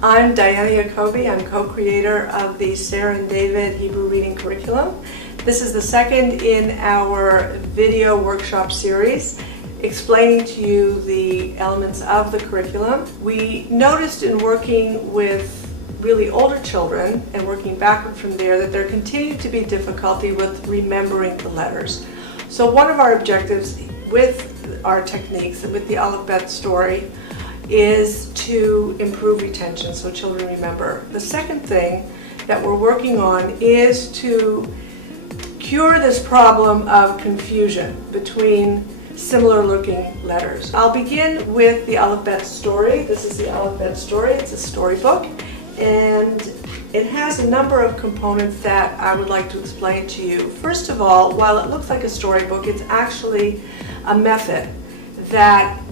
I'm Diana Yacobi. I'm co-creator of the Sarah and David Hebrew Reading Curriculum. This is the second in our video workshop series explaining to you the elements of the curriculum. We noticed in working with really older children and working backward from there that there continued to be difficulty with remembering the letters. So one of our objectives with our techniques and with the Aleph Bet story is to improve retention so children remember. The second thing that we're working on is to cure this problem of confusion between similar looking letters. I'll begin with the Aleph Bet story. This is the Aleph Bet story. It's a storybook, and it has a number of components that I would like to explain to you. First of all, while it looks like a storybook, it's actually a method that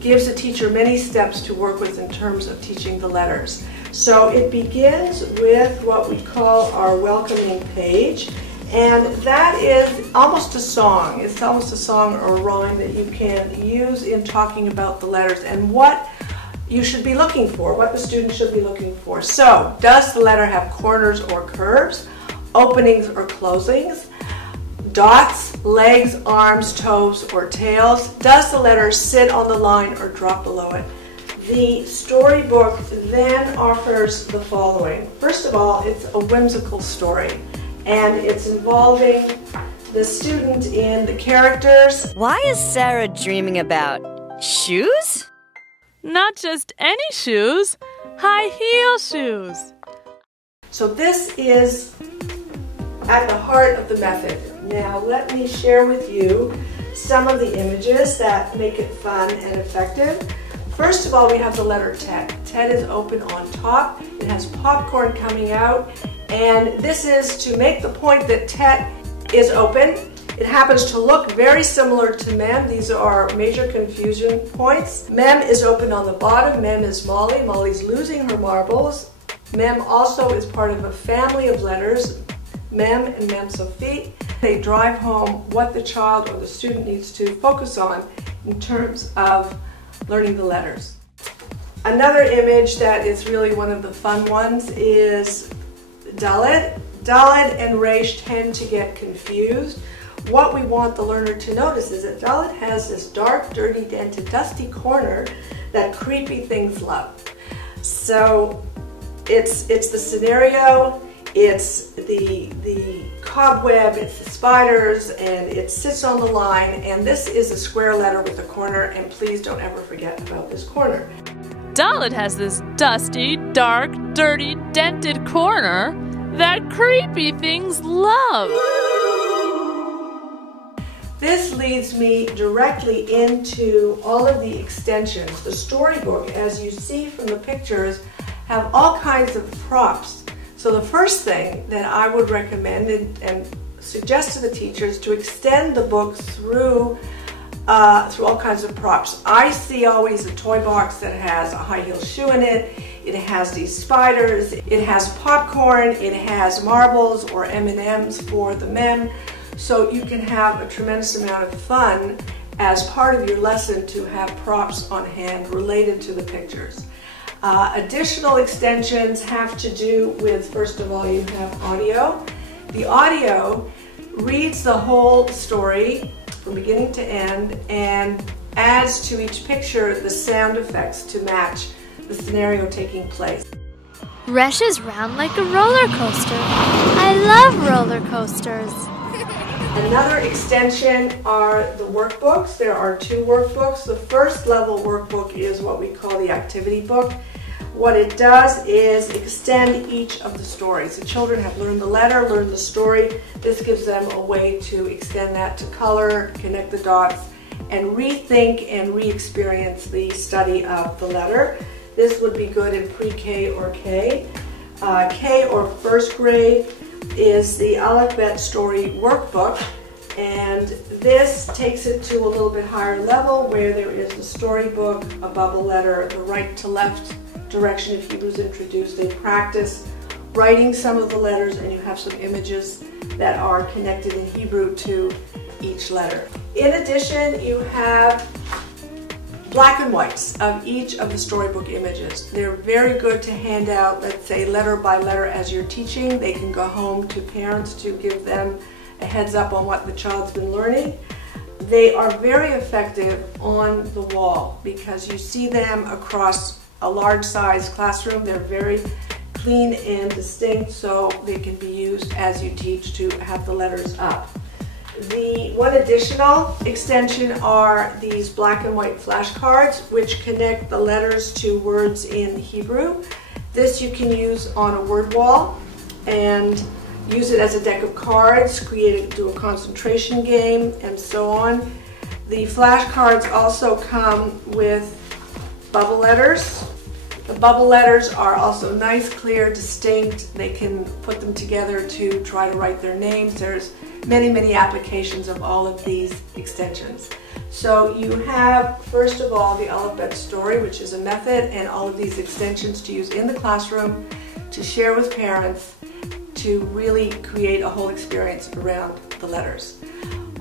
gives a teacher many steps to work with in terms of teaching the letters. So it begins with what we call our welcoming page, and that is almost a song. It's almost a song or a rhyme that you can use in talking about the letters and what you should be looking for, what the student should be looking for. So, does the letter have corners or curves, openings or closings, dots, legs, arms, toes, or tails? Does the letter sit on the line or drop below it? The storybook then offers the following. First of all, it's a whimsical story, and it's involving the student in the characters. Why is Sarah dreaming about shoes? Not just any shoes, high heel shoes. So this is at the heart of the method. Now let me share with you some of the images that make it fun and effective. First of all, we have the letter Tet. Tet is open on top. It has popcorn coming out, and this is to make the point that Tet is open. It happens to look very similar to Mem. These are major confusion points. Mem is open on the bottom. Mem is Molly. Molly's losing her marbles. Mem also is part of a family of letters, Mem and Mem Sophie. They drive home what the child or the student needs to focus on in terms of learning the letters. Another image that is really one of the fun ones is Dalet. Dalet and Resh tend to get confused. What we want the learner to notice is that Dalet has this dark, dirty, dented, dusty corner that creepy things love. So it's the scenario, it's the cobweb, it's the spiders, and it sits on the line, and this is a square letter with a corner, and please don't ever forget about this corner. Dalet has this dusty, dark, dirty, dented corner that creepy things love. This leads me directly into all of the extensions. The storybook, as you see from the pictures, have all kinds of props. So the first thing that I would recommend and suggest to the teachers to extend the book through all kinds of props. I see always a toy box that has a high heel shoe in it. It has these spiders. It has popcorn. It has marbles or M&Ms for the Mem. So you can have a tremendous amount of fun as part of your lesson to have props on hand related to the pictures. Additional extensions have to do with, first of all, you have audio. The audio reads the whole story from beginning to end and adds to each picture the sound effects to match the scenario taking place. Resh is round like a roller coaster. I love roller coasters. Another extension are the workbooks. There are two workbooks. The first level workbook is what we call the activity book. What it does is extend each of the stories. The children have learned the letter, learned the story. This gives them a way to extend that to color, connect the dots, and rethink and re-experience the study of the letter. This would be good in pre-K or K. K or first grade is the Aleph Bet Story Workbook, and this takes it to a little bit higher level where there is the storybook, a bubble letter, the right to left direction of Hebrew is introduced. They practice writing some of the letters, and you have some images that are connected in Hebrew to each letter. In addition, you have black and whites of each of the storybook images. They're very good to hand out, let's say, letter by letter as you're teaching. They can go home to parents to give them a heads up on what the child's been learning. They are very effective on the wall because you see them across a large size classroom. They're very clean and distinct, so they can be used as you teach to have the letters up. The one additional extension are these black and white flashcards, which connect the letters to words in Hebrew. This you can use on a word wall and use it as a deck of cards, do a concentration game, and so on. The flashcards also come with bubble letters. The bubble letters are also nice, clear, distinct. They can put them together to try to write their names. There's many applications of all of these extensions. So you have, first of all, the Aleph Bet Story, which is a method, and all of these extensions to use in the classroom, to share with parents, to really create a whole experience around the letters.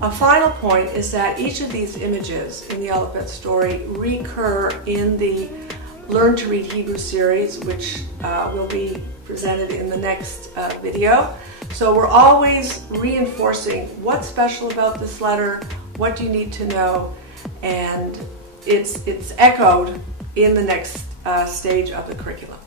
A final point is that each of these images in the Aleph Bet Story recur in the Learn to Read Hebrew series, which will be presented in the next video. So we're always reinforcing what's special about this letter, what do you need to know, and it's echoed in the next stage of the curriculum.